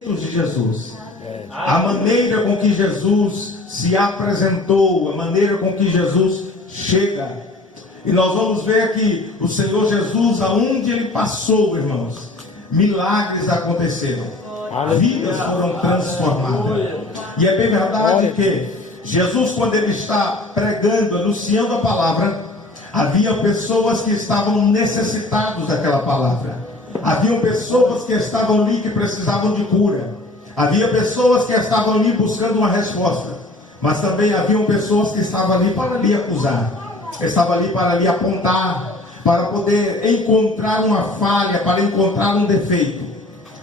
de Jesus, a maneira com que Jesus se apresentou, a maneira com que Jesus chega. E nós vamos ver que o Senhor Jesus, aonde Ele passou, irmãos, milagres aconteceram, vidas foram transformadas. E é bem verdade que Jesus, quando Ele está pregando, anunciando a palavra, havia pessoas que estavam necessitados daquela palavra. Haviam pessoas que estavam ali que precisavam de cura. Havia pessoas que estavam ali buscando uma resposta. Mas também haviam pessoas que estavam ali para lhe acusar, estavam ali para lhe apontar, para poder encontrar uma falha, para encontrar um defeito.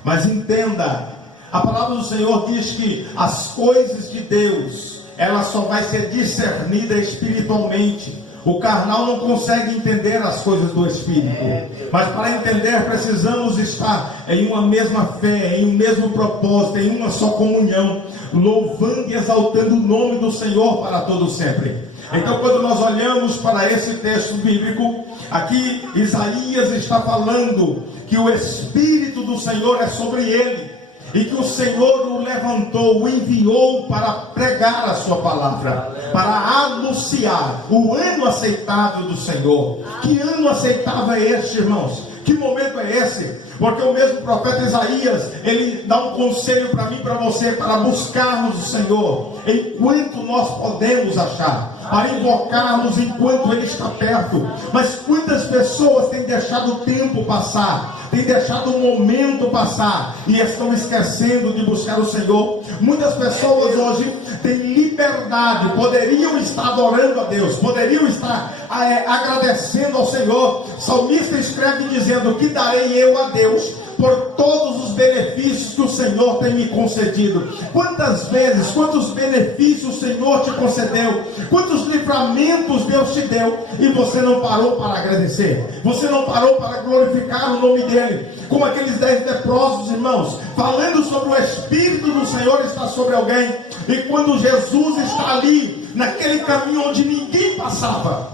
Mas entenda, a palavra do Senhor diz que as coisas de Deus, ela só vai ser discernida espiritualmente. O carnal não consegue entender as coisas do Espírito. Mas para entender precisamos estar em uma mesma fé, em um mesmo propósito, em uma só comunhão, louvando e exaltando o nome do Senhor para todo sempre. Então, quando nós olhamos para esse texto bíblico, aqui Isaías está falando que o Espírito do Senhor é sobre ele, e que o Senhor o levantou, o enviou para pregar a sua palavra, para anunciar o ano aceitável do Senhor. Que ano aceitável é este, irmãos? Que momento é esse? Porque o mesmo profeta Isaías, ele dá um conselho para mim e para você, para buscarmos o Senhor enquanto nós podemos achar, para invocarmos enquanto Ele está perto. Mas quantas pessoas têm deixado o tempo passar, têm deixado o momento passar e estão esquecendo de buscar o Senhor? Muitas pessoas hoje têm liberdade, poderiam estar adorando a Deus, poderiam estar agradecendo ao Senhor. O salmista escreve dizendo: que darei eu a Deus por todos os benefícios que o Senhor tem me concedido? Quantas vezes, quantos benefícios o Senhor te concedeu, quantos livramentos Deus te deu, e você não parou para agradecer, você não parou para glorificar o nome dEle? Como aqueles 10 leprosos, irmãos, falando sobre o Espírito do Senhor está sobre alguém, e quando Jesus está ali, naquele caminho onde ninguém passava,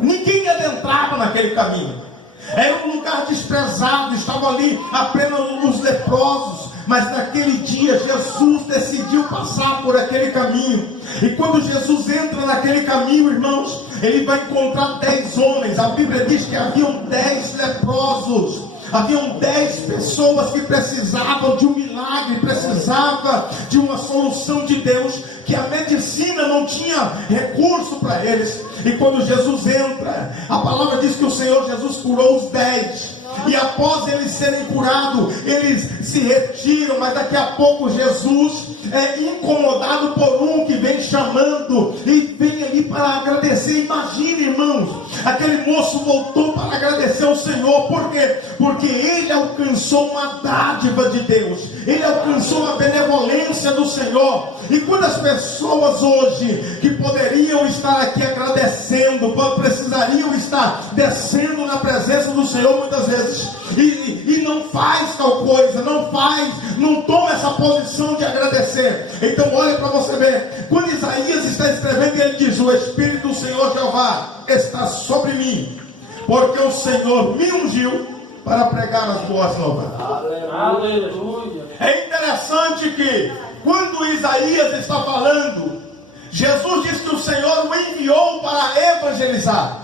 ninguém adentrava naquele caminho, era um lugar desprezado, estavam ali apenas os leprosos. Mas naquele dia Jesus decidiu passar por aquele caminho. E quando Jesus entra naquele caminho, irmãos, ele vai encontrar 10 homens. A Bíblia diz que haviam 10 leprosos. Haviam 10 pessoas que precisavam de um milagre, precisavam de uma solução de Deus, que a medicina não tinha recurso para eles. E quando Jesus entra, a palavra diz que o Senhor Jesus curou os 10. E após eles serem curados, eles se retiram. Mas daqui a pouco Jesus é incomodado por um que vem chamando, e vem ali para agradecer. Imagine, irmãos, aquele moço voltou para agradecer ao Senhor. Por quê? Porque ele alcançou uma dádiva de Deus, ele alcançou a benevolência do Senhor. E quantas pessoas hoje que poderiam estar aqui agradecendo, precisariam estar descendo na presença do Senhor muitas vezes, e não faz tal coisa, não toma essa posição de agradecer. Então olha para você ver, quando Isaías está escrevendo, ele diz: o Espírito do Senhor Jeová está sobre mim, porque o Senhor me ungiu para pregar as boas novas. Aleluia. É interessante que quando Isaías está falando, Jesus diz que o Senhor o enviou para evangelizar.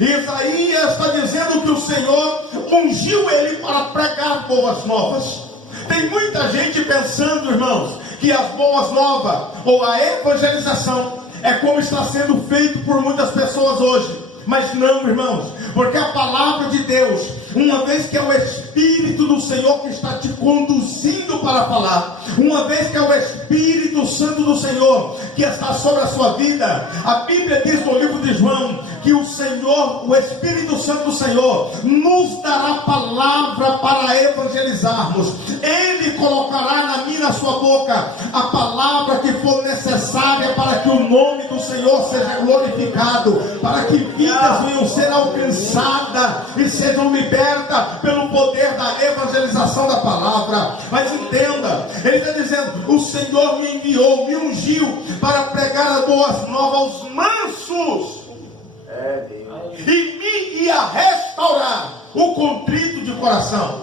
Isaías está dizendo que o Senhor ungiu ele para pregar boas novas. Tem muita gente pensando, irmãos, que as boas novas ou a evangelização é como está sendo feito por muitas pessoas hoje. Mas não, irmãos, porque a palavra de Deus, uma vez que é o Espírito do Senhor que está te conduzindo para falar, uma vez que é o Espírito Santo do Senhor que está sobre a sua vida, a Bíblia diz no livro de João que o Senhor, o Espírito Santo do Senhor, nos dará palavra para evangelizarmos. Ele colocará na minha e na sua boca a palavra que for necessária para que o nome do Senhor seja glorificado, para que vidas venham ser alcançadas e sejam libertas pelo poder da evangelização da palavra. Mas entenda, ele está dizendo: o Senhor me enviou, me ungiu para pregar as boas novas aos mansos, e me ia restaurar o contrito de coração.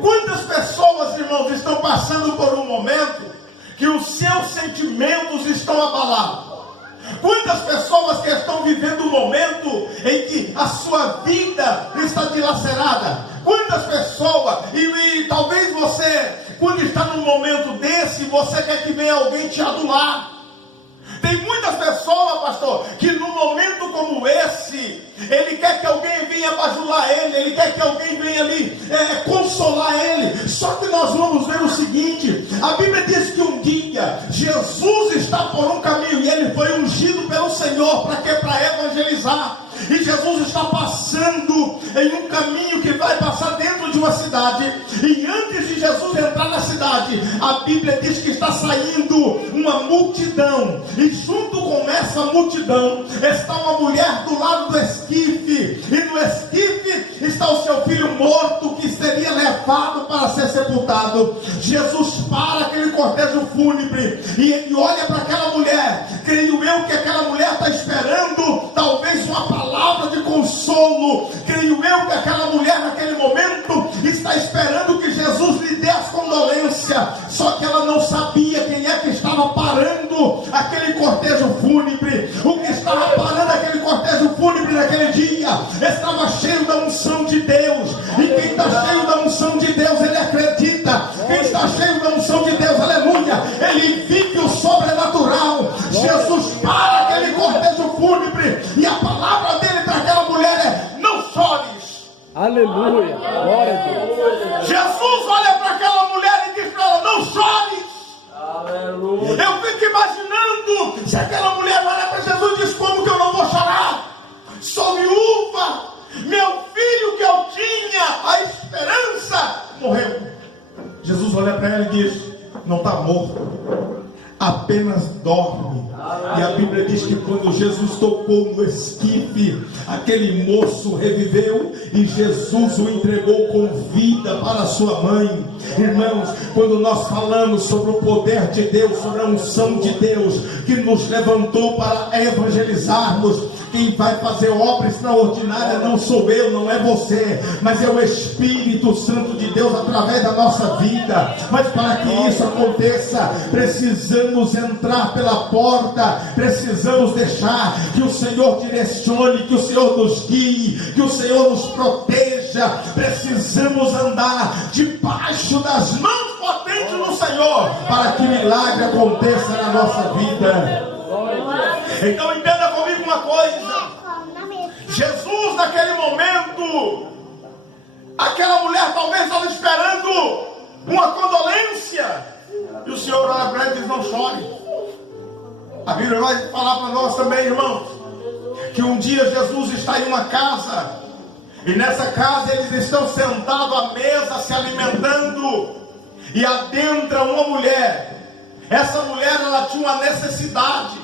Quantas pessoas, irmãos, estão passando por um momento que os seus sentimentos estão abalados? Quantas pessoas que estão vivendo um momento em que a sua vida está dilacerada? Quantas pessoas, e talvez você, quando está num momento desse, você quer que venha alguém te adular. Tem muitas pessoas, pastor, que num momento como esse, ele quer que alguém venha bajular ele quer que alguém venha ali consolar ele. Só que nós vamos ver o seguinte: a Bíblia diz que um dia Jesus está por um caminho e ele foi ungido pelo Senhor. Para quê? Para evangelizar. E Jesus está passando em um caminho que vai passar dentro de uma cidade. E antes de Jesus entrar na cidade, a Bíblia diz que está saindo uma multidão. E junto com essa multidão está uma mulher do lado do esquife. E no esquife está o seu filho morto, que seria levado para ser sepultado. Jesus para aquele cortejo fúnebre e ele olha para aquela mulher. Creio eu que aquela mulher está esperando talvez uma palavra de consolo. Creio eu que aquela mulher naquele momento está esperando que Jesus lhe dê as condolências. Só que ela não sabia quem é que estava parando aquele cortejo fúnebre. O que estava parando aquele cortejo fúnebre naquele dia estava cheio da unção de Deus. E quem está cheio da unção de Deus, ele acredita. Quem está cheio da unção de Deus, aleluia, ele vive o sobrenatural. Jesus para aquele cortejo fúnebre e a palavra dele para aquela mulher é: não chores. Aleluia, glória a Deus. Jesus olha para aquela mulher e diz para ela: não chores. Aleluia. Eu fico imaginando se aquela mulher olha para Jesus e diz: como que eu não vou chorar? Sou viúva, meu filho que eu tinha a esperança morreu. Jesus olha para ela e diz: não está morto, apenas dorme. E a Bíblia diz que quando Jesus tocou no esquife, aquele moço reviveu e Jesus o entregou com vida para sua mãe. Irmãos, quando nós falamos sobre o poder de Deus, sobre a unção de Deus que nos levantou para evangelizarmos, quem vai fazer obra extraordinária não sou eu, não é você, mas é o Espírito Santo de Deus através da nossa vida. Mas para que isso aconteça, precisamos entrar pela porta, precisamos deixar que o Senhor direcione, que o Senhor nos guie, que o Senhor nos proteja. Precisamos andar debaixo das mãos potentes do Senhor para que milagre aconteça na nossa vida. Então entenda comigo uma coisa: Jesus naquele momento, aquela mulher talvez estava esperando uma condolência, e o Senhor olha para ela e diz: não chore. A Bíblia vai falar para nós também, irmãos, que um dia Jesus está em uma casa, e nessa casa eles estão sentados à mesa se alimentando, e adentra uma mulher. Essa mulher, ela tinha uma necessidade.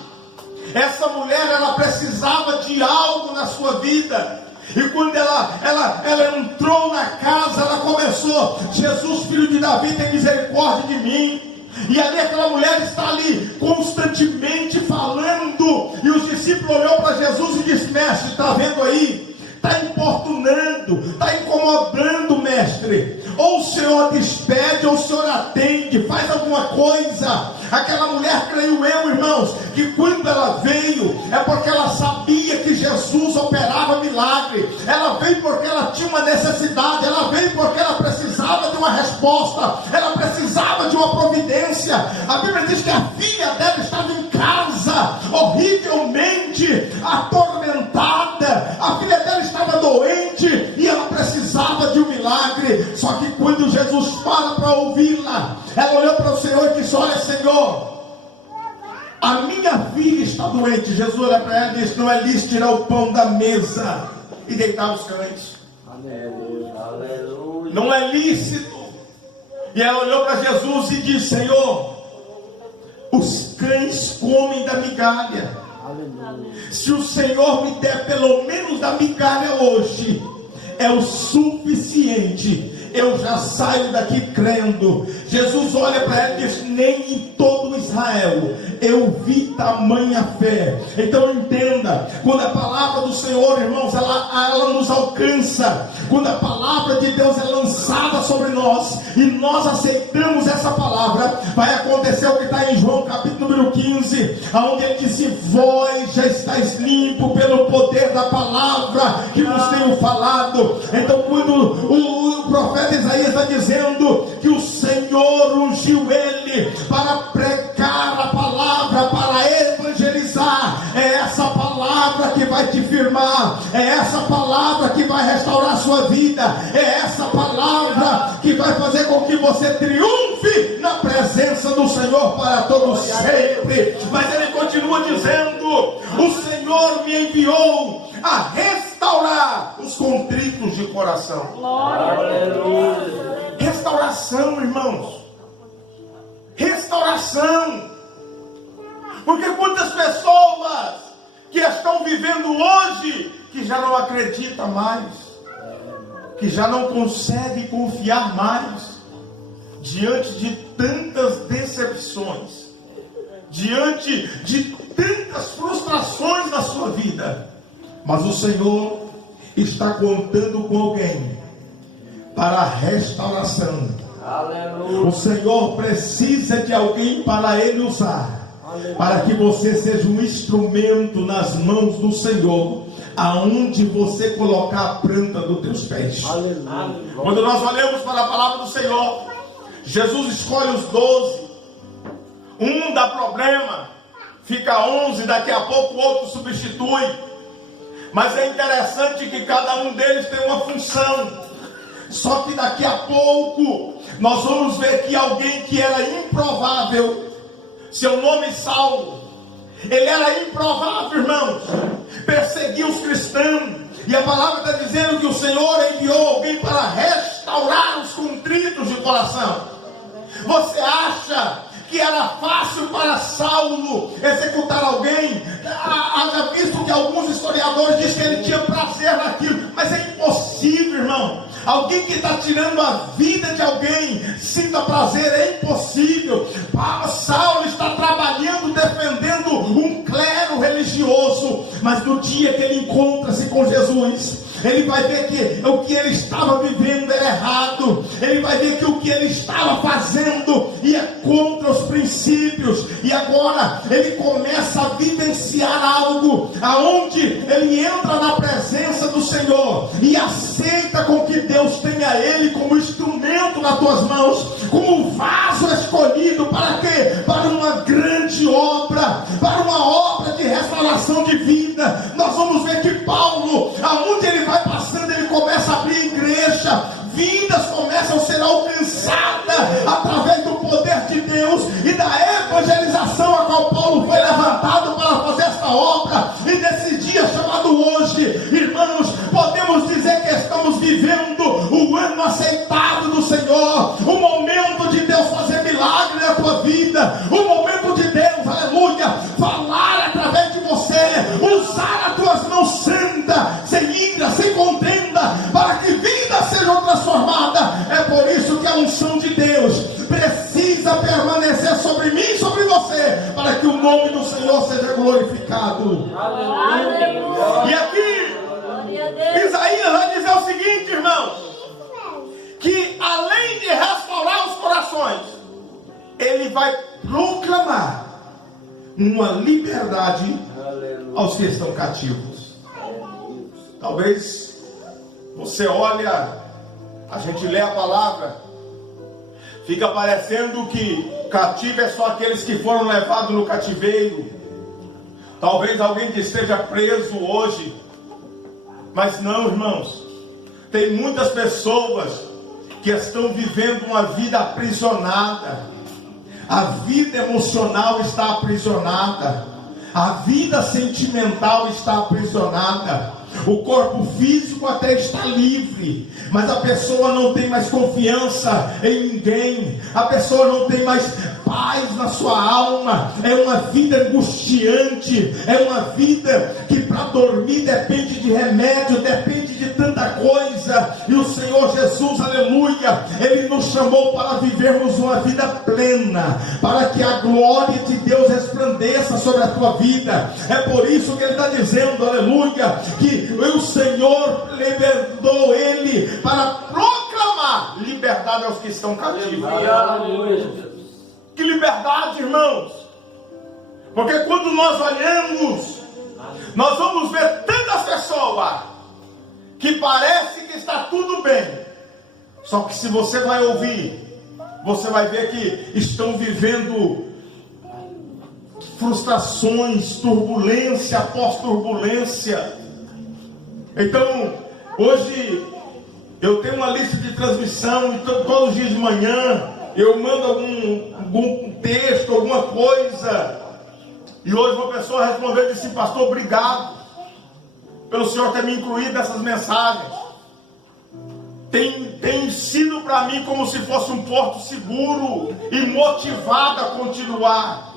Essa mulher, ela precisava de algo na sua vida. E quando ela entrou na casa, ela começou: Jesus, filho de Davi, tem misericórdia de mim. E ali aquela mulher está ali constantemente falando. E os discípulos olhou para Jesus e disse: mestre, está vendo aí? Está importunando, está incomodando, mestre. Ou o Senhor despede, ou o Senhor atende, faz alguma coisa. Aquela mulher, creio eu, irmãos, que quando ela veio, é porque ela sabia que Jesus operava milagre. Ela veio porque ela tinha uma necessidade. Ela veio porque ela precisava de uma resposta. Ela precisava de uma providência. A Bíblia diz que a filha dela estava em casa, horrivelmente atormentada. A filha dela estava doente e ela precisava de um milagre. Só que quando Jesus para ouvi-la, ela olhou para o Senhor e disse: olha, Senhor, a minha filha está doente. Jesus olha para ela e diz: não é lícito tirar o pão da mesa e deitar os cães. Aleluia. Não é lícito. E ela olhou para Jesus e disse: Senhor, os cães comem da migalha. Aleluia. Se o Senhor me der pelo menos da migalha hoje, é o suficiente. Eu já saio daqui crendo. Jesus olha para ela e diz: nem em todo Israel, eu vi tamanha fé. Então entenda, quando a palavra do Senhor, irmãos, ela nos alcança, quando a palavra de Deus é lançada sobre nós, e nós aceitamos essa palavra, vai acontecer o que está em João capítulo número 15, onde ele disse: vós já estáis limpo pelo poder da palavra que vos tenho falado. Então quando o profeta Isaías está dizendo que o Senhor ungiu ele para pregar a palavra, para evangelizar, é essa palavra que vai te firmar, é essa palavra que vai restaurar a sua vida, é essa palavra que vai fazer com que você triunfe na presença do Senhor para todo sempre. Mas ele continua dizendo: o Senhor me enviou a restaurar os contritos de coração. Aleluia. Restauração, irmãos, restauração. Porque muitas pessoas que estão vivendo hoje, que já não acreditam mais, que já não conseguem confiar mais, diante de tantas decepções, diante de tantas frustrações na sua vida. Mas o Senhor está contando com alguém para a restauração. Aleluia. O Senhor precisa de alguém para Ele usar, para que você seja um instrumento nas mãos do Senhor, aonde você colocar a planta dos teus pés. Aleluia. Quando nós olhamos para a palavra do Senhor, Jesus escolhe os 12, um dá problema, fica 11, daqui a pouco o outro substitui. Mas é interessante que cada um deles tem uma função. Só que daqui a pouco nós vamos ver que alguém que era improvável, seu nome Saulo, ele era improvável, irmãos, perseguia os cristãos, e a palavra está dizendo que o Senhor enviou alguém para restaurar os contritos de coração. Você acha que era fácil para Saulo executar alguém? Haja visto que alguns historiadores dizem que ele tinha prazer naquilo, mas é impossível, irmão. Alguém que está tirando a vida de alguém sinta prazer, é impossível. Saulo está trabalhando, defendendo um clero religioso, mas no dia que ele encontra-se com Jesus, ele vai ver que o que ele estava vivendo era errado. Ele vai ver que o que ele estava fazendo ia contra os princípios. E agora ele começa a vivenciar algo, aonde ele entra na presença do Senhor e aceita com que Deus tenha ele como instrumento nas tuas mãos, como vaso escolhido para quê? Para uma grande obra, para uma obra de restauração de vida. Nós vamos ver que Paulo, aonde ele vai passando, ele começa a abrir igreja, vidas começam a ser alcançadas através do poder de Deus e da evangelização a qual Paulo foi levantado para fazer esta obra. E nesse dia chamado hoje, irmãos, podemos dizer que estamos vivendo o ano aceitado do Senhor, o momento de Deus fazer milagre na tua vida, o momento de Deus, aleluia, falar através de você, usar as tuas mãos santas, sem ira, sem contenda, para que vidas sejam transformadas. É por isso que a unção de Deus precisa permanecer sobre mim e sobre você, para que o nome do Senhor seja glorificado. Aleluia. E aqui Isaías vai dizer o seguinte, irmãos, que além de restaurar os corações, ele vai proclamar uma liberdade aos que estão cativos. Talvez você olha, a gente lê a palavra, fica parecendo que cativo é só aqueles que foram levados no cativeiro. Talvez alguém que esteja preso hoje, mas não, irmãos, tem muitas pessoas que estão vivendo uma vida aprisionada. A vida emocional está aprisionada, a vida sentimental está aprisionada, o corpo físico até está livre, mas a pessoa não tem mais confiança em ninguém, a pessoa não tem mais paz na sua alma, é uma vida angustiante, é uma vida que para dormir depende de remédio, depende de tanta coisa, e o Senhor Jesus, aleluia, Ele nos chamou para vivermos uma vida plena, para que a glória de Deus resplandeça sobre a tua vida. É por isso que Ele está dizendo, aleluia, que o Senhor libertou Ele para proclamar liberdade aos que estão cativos. Que liberdade, irmãos! Porque quando nós olhamos, nós vamos ver tantas pessoas que parece que está tudo bem, só que se você vai ouvir, você vai ver que estão vivendo frustrações, turbulência após turbulência. Então, hoje eu tenho uma lista de transmissão, então todos os dias de manhã eu mando algum texto, alguma coisa, e hoje uma pessoa respondeu e disse: pastor, obrigado pelo senhor ter me incluído nessas mensagens. Tem sido para mim como se fosse um porto seguro e motivado a continuar.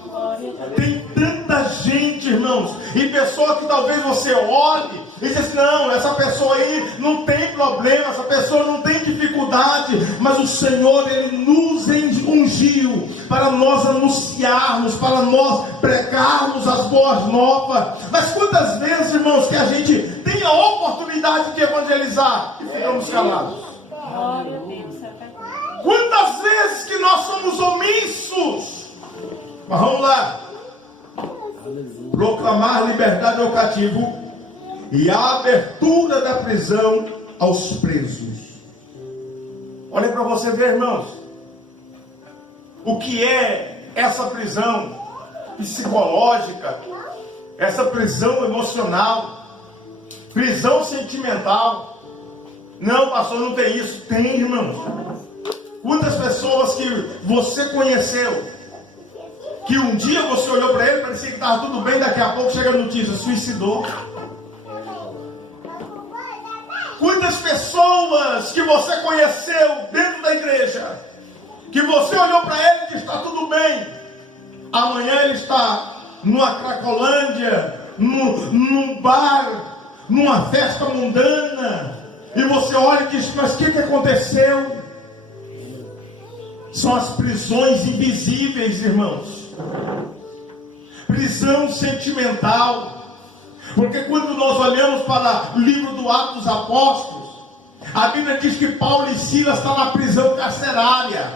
Tem tanta gente, irmãos, e pessoa que talvez você olhe e diz assim: não, essa pessoa aí não tem problema, essa pessoa não tem dificuldade, mas o Senhor, Ele nos ungiu para nós anunciarmos, para nós pregarmos as boas novas. Mas quantas vezes, irmãos, que a gente tem a oportunidade de evangelizar e ficamos calados? Quantas vezes que nós somos omissos? Mas vamos lá. Proclamar liberdade ao cativo e a abertura da prisão aos presos. Olha para você ver, irmãos, o que é essa prisão psicológica, essa prisão emocional, prisão sentimental. Não, pastor, não tem isso. Tem, irmãos. Quantas pessoas que você conheceu, que um dia você olhou para ele, parecia que estava tudo bem, daqui a pouco chega a notícia: suicidou. Quantas pessoas que você conheceu dentro da igreja, que você olhou para ele e disse: está tudo bem, amanhã ele está numa cracolândia, num bar, numa festa mundana, e você olha e diz: mas o que aconteceu? São as prisões invisíveis, irmãos. Prisão sentimental. Porque quando nós olhamos para o livro do Atos dos Apóstolos, a Bíblia diz que Paulo e Silas estão na prisão carcerária,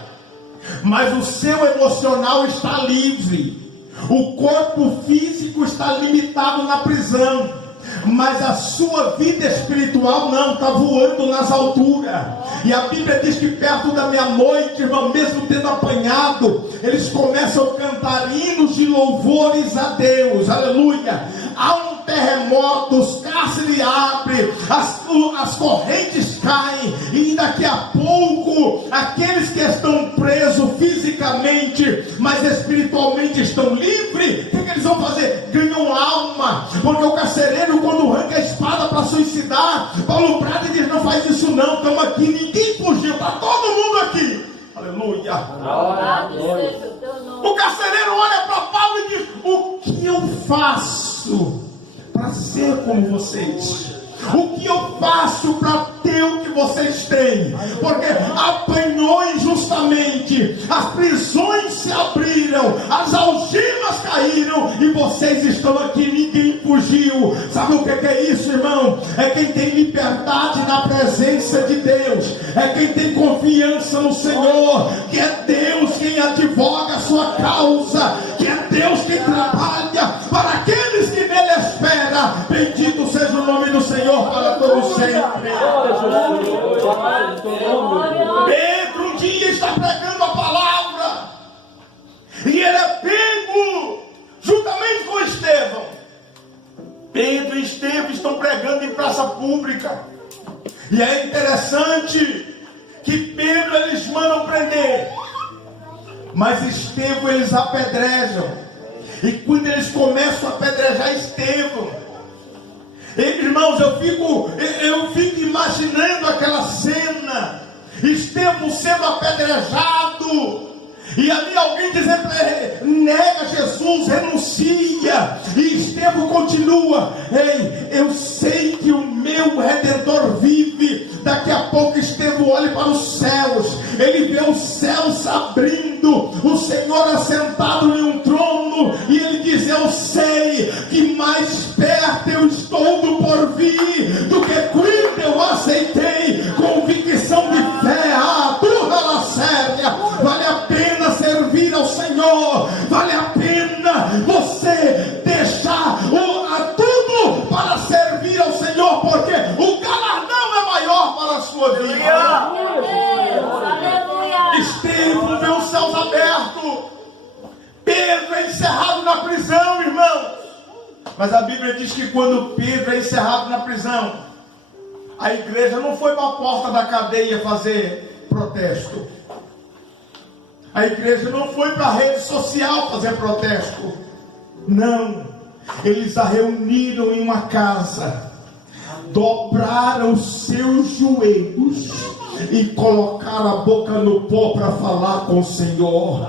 mas o seu emocional está livre. O corpo físico está limitado na prisão, mas a sua vida espiritual não, está voando nas alturas. E a Bíblia diz que perto da meia-noite, irmão, mesmo tendo apanhado, eles começam a cantar hinos de louvores a Deus, aleluia. Há um terremoto, os cárceres abrem, as correntes caem, e daqui a pouco aqueles que estão presos fisicamente, mas espiritualmente estão livres. O que eles vão fazer? Ganham alma, porque o carcereiro, quando arranca a espada para suicidar, Paulo Prado diz: não faz isso não, estamos aqui, ninguém fugiu, está todo mundo aqui, aleluia. O carcereiro olha para Paulo e diz: o que eu faço para ser como vocês? O que eu faço para ter o que vocês têm? Porque apanhou injustamente, as prisões se abriram, as algemas caíram, e vocês estão aqui, ninguém fugiu. Sabe o que é isso, irmão? É quem tem liberdade na presença de Deus, é quem tem confiança no Senhor, que é Deus quem advoga a sua causa, que é Deus quem trabalha para aqueles que nele esperam. Bendito seja o nome do Senhor para todos sempre. Pedro um dia está pregando a palavra, e ele é pego juntamente com Estevão. Pedro e Estevão estão pregando em praça pública, e é interessante que Pedro eles mandam prender, mas Estevão eles apedrejam. E quando eles começam a apedrejar Estevão, irmãos, eu fico imaginando aquela cena, Estevão sendo apedrejado, e ali alguém dizendo para ele: nega Jesus, renuncia. E Estevão continua: ei, eu sei que o meu o Redentor vive. Daqui a pouco Estevão olha para os céus, ele vê os céus se abrindo, o Senhor assentado em um trono, e ele diz: eu sei que mais perto eu estou do porvir do que quando eu aceitei convicção de fé. Turra séria, vale a pena servir ao Senhor, vale a pena você deixar tudo para servir ao Senhor, porque o galardão é maior para a sua vida. Estevão vê os céus abertos, Pedro é encerrado na prisão, irmãos. Mas a Bíblia diz que quando Pedro é encerrado na prisão, a igreja não foi para a porta da cadeia fazer protesto. A igreja não foi para a rede social fazer protesto. Não. Eles a reuniram em uma casa, dobraram os seus joelhos e colocaram a boca no pó para falar com o Senhor.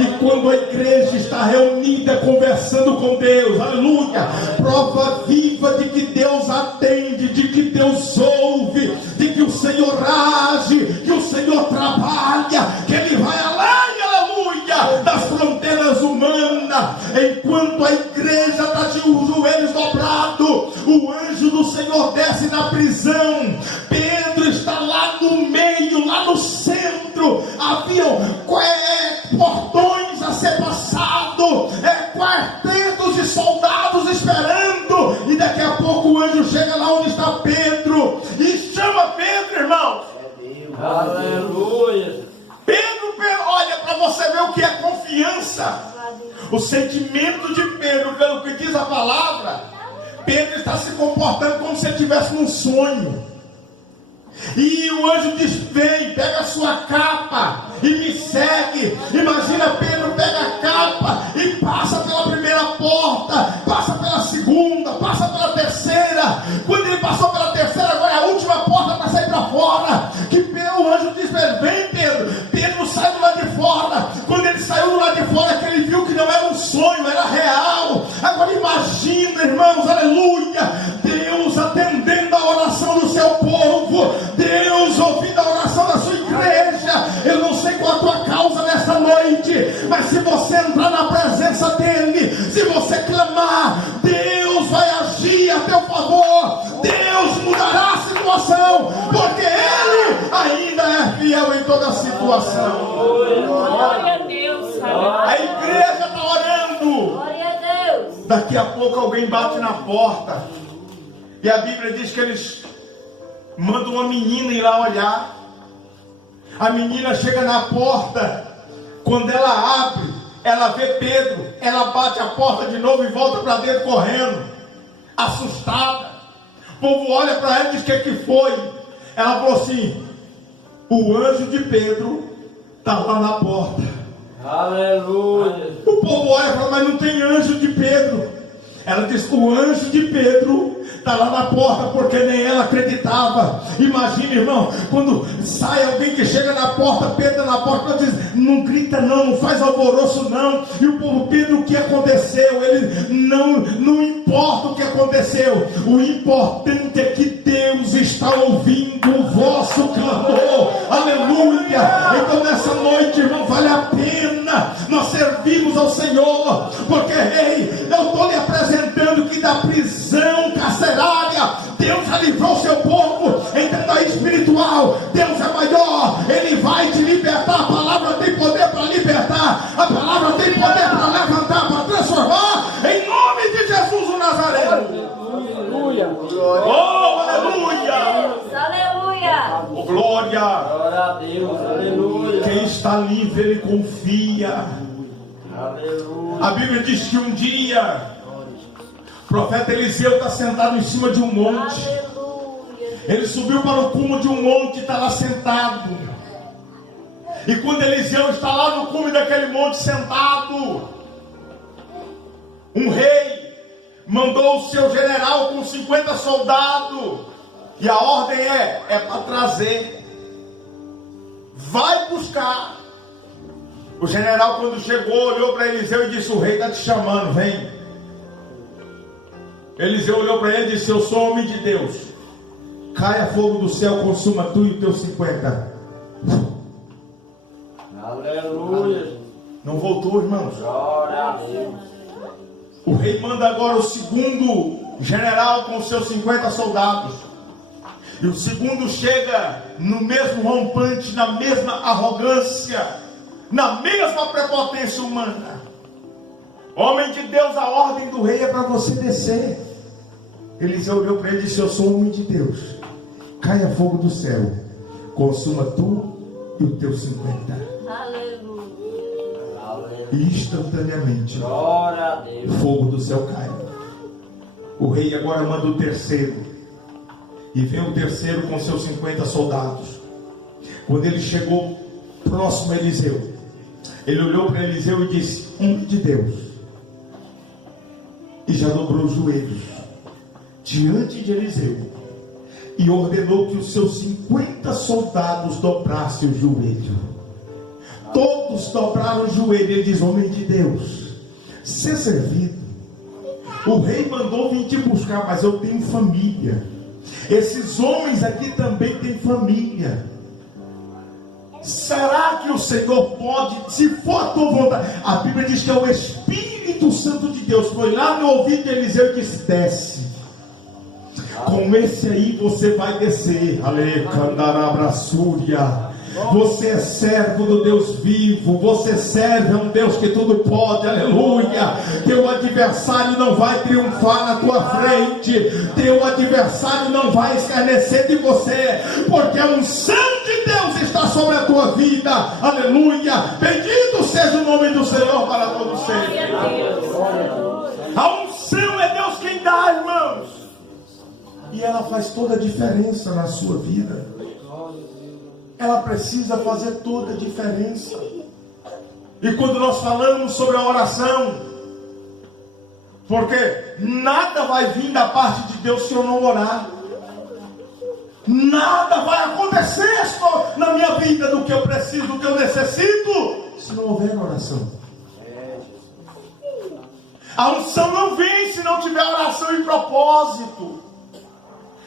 E quando a igreja está reunida conversando com Deus, aleluia, prova viva de que Deus atende, de que Deus ouve, de que o Senhor age, que o Senhor trabalha, que Ele vai além, aleluia, das fronteiras humanas. Enquanto a igreja está de joelhos dobrados, o anjo do Senhor desce na prisão. Pedro está lá no meio, lá no centro. Haviam portões a ser passado, quartetos de soldados esperando. E daqui a pouco o anjo chega lá onde está Pedro e chama Pedro, irmãos. Aleluia. Pedro, olha para você ver o que é confiança. O sentimento de Pedro, pelo que diz a palavra, Pedro está se comportando como se estivesse num sonho. E o anjo diz: vem, pega a sua capa e me segue. Imagina, Pedro pega a capa e passa pela primeira porta, passa pela segunda, passa pela terceira. Quando ele passou pela terceira, agora é a última porta para sair para fora. Que o anjo diz para ele: vem, Pedro. Pedro sai do lado de fora. Quando ele saiu do lado de fora, que ele viu que não era um sonho, era real. Agora imagina, irmãos, aleluia, Deus atendendo a oração do seu povo, Deus ouvindo a oração da sua igreja. Eu não sei qual a tua causa nessa noite, mas se você entrar na presença dele, se você clamar, Deus vai agir a teu favor. Deus mudará a situação, porque Ele ainda é fiel em toda a situação. Glória a Deus. A igreja está orando. Glória a Deus. Daqui a pouco alguém bate na porta, e a Bíblia diz que eles mandam uma menina ir lá olhar. A menina chega na porta. Quando ela abre, ela vê Pedro. Ela bate a porta de novo e volta para dentro correndo, assustada. O povo olha para ela e diz: o que foi? Ela falou assim: o anjo de Pedro está lá na porta. Aleluia. O povo olha e fala: mas não tem anjo de Pedro. Ela diz: o anjo de Pedro está lá na porta, porque nem ela acreditava. Imagina, irmão, quando sai alguém que chega na porta, Pedro na porta, ela diz: não grita não, não faz alvoroço não. E o povo: Pedro, o que aconteceu? Ele: não importa o que aconteceu, o importante é que Deus está ouvindo o vosso clamor. Aleluia. Então nessa noite, irmão, vale a pena nós servirmos ao Senhor, porque Rei, eu estou lhe apresentando que da prisão carcerária Deus já livrou o seu povo. Entenda aí, espiritual, Deus é maior, Ele vai te libertar. A palavra tem poder para libertar, a palavra tem poder para levantar, para transformar, em nome de Jesus o Nazareno. Aleluia. Oh, aleluia. Aleluia. Oh, glória. Glória a Deus. Aleluia. Quem está livre, ele confia. Aleluia. A Bíblia diz que um dia o profeta Eliseu está sentado em cima de um monte. Aleluia. Ele subiu para o cume de um monte e está lá sentado. E quando Eliseu está lá no cume daquele monte sentado, um rei mandou o seu general com 50 soldados, e a ordem é para trazer, vai buscar. O general, quando chegou, olhou para Eliseu e disse: o rei está te chamando, vem. Eliseu olhou para ele e disse: eu sou homem de Deus, caia fogo do céu, consuma tu e o teu 50. Aleluia. Não voltou, irmãos. Glória a Deus. O rei manda agora o segundo general com seus 50 soldados. E o segundo chega no mesmo rompante, na mesma arrogância, na mesma prepotência humana. Homem de Deus, a ordem do rei é para você descer. Eliseu olhou para ele e disse: eu sou homem de Deus. Caia fogo do céu, consuma tu e o teu 50. Aleluia. E instantaneamente, Glória a Deus. o fogo do céu cai. O rei agora manda o terceiro. E vem o terceiro com seus 50 soldados. Quando ele chegou próximo a Eliseu, ele olhou para Eliseu e disse: homem de Deus. E já dobrou os joelhos diante de Eliseu. E ordenou que os seus 50 soldados dobrassem o joelho. Todos dobraram o joelho. Ele diz: homem de Deus, ser servido. O rei mandou vir te buscar, mas eu tenho família. Esses homens aqui também têm família. Será que o Senhor pode, se for a tua vontade? A Bíblia diz que é o Espírito Santo de Deus foi lá no ouvido de Eliseu e disse: desce. Com esse aí você vai descer. Alecandarabra-súria. Você é servo do Deus vivo. Você serve a um Deus que tudo pode. Aleluia. Teu adversário não vai triunfar na tua frente. Teu adversário não vai escarnecer de você, porque a unção de Deus está sobre a tua vida. Aleluia. Bendito seja o nome do Senhor para todos sempre. A unção é Deus quem dá, irmãos. E ela faz toda a diferença na sua vida. Ela precisa fazer toda a diferença. E quando nós falamos sobre a oração, porque nada vai vir da parte de Deus se eu não orar. Nada vai acontecer na minha vida do que eu preciso, do que eu necessito, se não houver oração. A unção não vem se não tiver oração e propósito.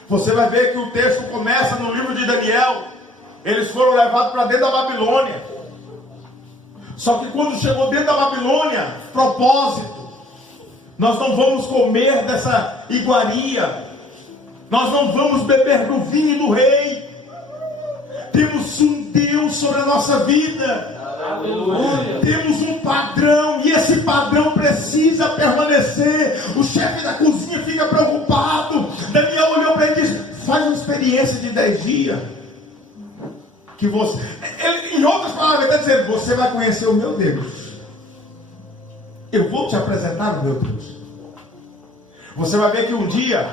Você vai ver que o texto começa no livro de Daniel. Eles foram levados para dentro da Babilônia. Só que quando chegou dentro da Babilônia, propósito. Nós não vamos comer dessa iguaria. Nós não vamos beber do vinho do rei. Temos um Deus sobre a nossa vida. Aleluia. Temos um padrão, e esse padrão precisa permanecer. O chefe da cozinha fica preocupado. Daniel olhou para ele e disse: faz uma experiência de 10 dias. Que você, ele, em outras palavras, ele está dizendo: você vai conhecer o meu Deus. Eu vou te apresentar o meu Deus. Você vai ver que um dia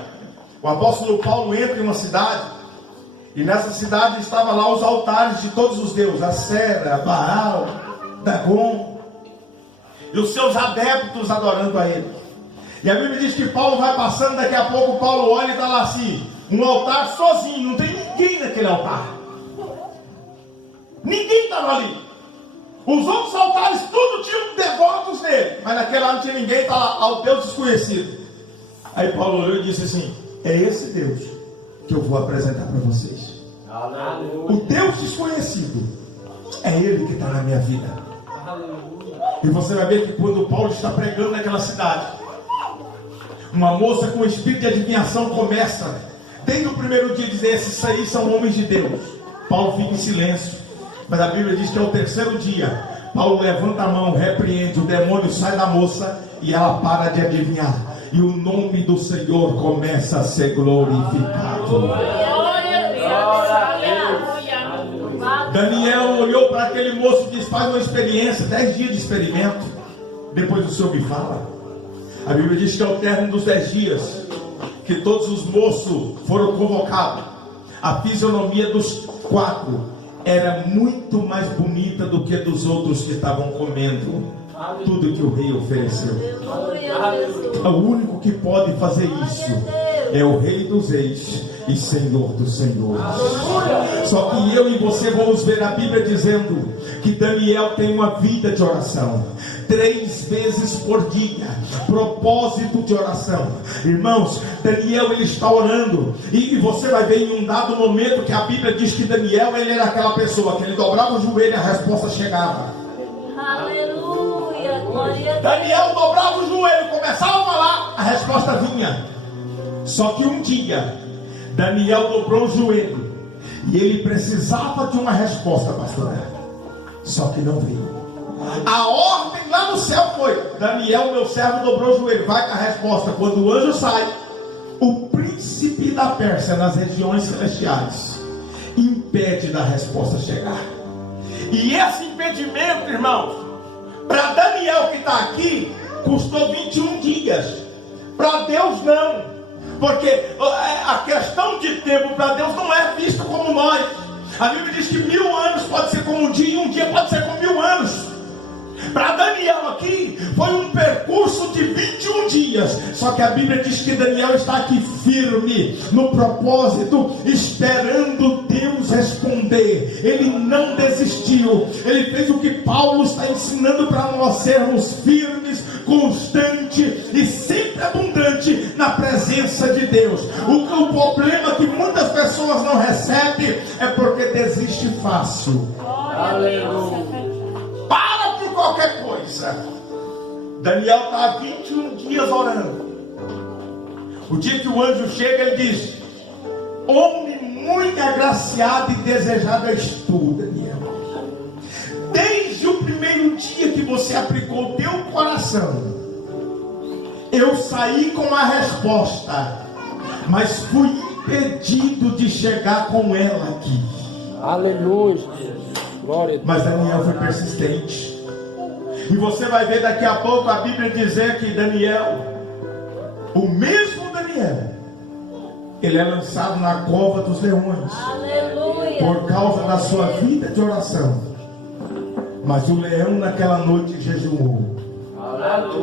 o apóstolo Paulo entra em uma cidade, e nessa cidade estavam lá os altares de todos os deuses: Acera, Baal, Dagon, e os seus adeptos adorando a ele. E a Bíblia diz que Paulo vai passando, daqui a pouco Paulo olha e está lá assim, um altar sozinho, não tem ninguém naquele altar. Ninguém estava ali. Os outros altares tudo tinham devotos nele, mas naquele lá não tinha ninguém, está lá ao Deus desconhecido. Aí Paulo olhou e disse assim: é esse Deus que eu vou apresentar para vocês. Aleluia. O Deus desconhecido é Ele que está na minha vida. E você vai ver que quando Paulo está pregando naquela cidade, uma moça com espírito de adivinhação começa, desde o primeiro dia, a dizer: esses aí são homens de Deus. Paulo fica em silêncio. Mas a Bíblia diz que é o terceiro dia, Paulo levanta a mão, repreende, o demônio sai da moça e ela para de adivinhar. E o nome do Senhor começa a ser glorificado. Glória a Deus. Daniel olhou para aquele moço e disse: faz uma experiência, 10 dias de experimento. Depois o Senhor me fala. A Bíblia diz que ao término dos 10 dias, que todos os moços foram convocados. A fisionomia dos 4 era muito mais bonita do que dos outros que estavam comendo tudo que o rei ofereceu. Aleluia, Jesus. É o único que pode fazer isso é o Rei dos Reis e Senhor dos Senhores. Só que eu e você vamos ver a Bíblia dizendo que Daniel tem uma vida de oração, 3 vezes por dia, propósito de oração. Irmãos, Daniel ele está orando, e você vai ver em um dado momento que a Bíblia diz que Daniel ele era aquela pessoa que ele dobrava o joelho e a resposta chegava. Aleluia, glória a Deus. Daniel dobrava o joelho, começava a falar, a resposta vinha. Só que um dia Daniel dobrou o joelho e ele precisava de uma resposta, pastor. Só que não veio. A ordem lá no céu foi: Daniel, meu servo, dobrou o joelho, vai com a resposta. Quando o anjo sai, o príncipe da Pérsia, nas regiões celestiais, impede da resposta chegar. E esse impedimento, irmãos, para Daniel que está aqui, custou 21 dias. Para Deus não. Porque a questão de tempo para Deus não é vista como nós. A Bíblia diz que 1000 anos pode ser como um dia, e um dia pode ser como 1000 anos. Para Daniel aqui foi um percurso de 21 dias. Só que a Bíblia diz que Daniel está aqui firme no propósito, esperando Deus responder. Ele não desistiu. Ele fez o que Paulo está ensinando para nós sermos firmes, constante e sempre abundante na presença de Deus. O problema que muitas pessoas não recebem é porque desiste fácil. Aleluia. Para por qualquer coisa. Daniel está há 21 dias orando. O dia que o anjo chega, ele diz: homem muito agraciado e desejado és tu, Daniel. Desde o primeiro dia que você aplicou o teu coração, eu saí com a resposta, mas fui impedido de chegar com ela aqui. Aleluia. Glória a Deus. Mas Daniel foi persistente. E você vai ver daqui a pouco a Bíblia dizer que Daniel, o mesmo Daniel, ele é lançado na cova dos leões. Aleluia. Por causa da sua vida de oração. Mas o leão naquela noite jejuou. Aleluia.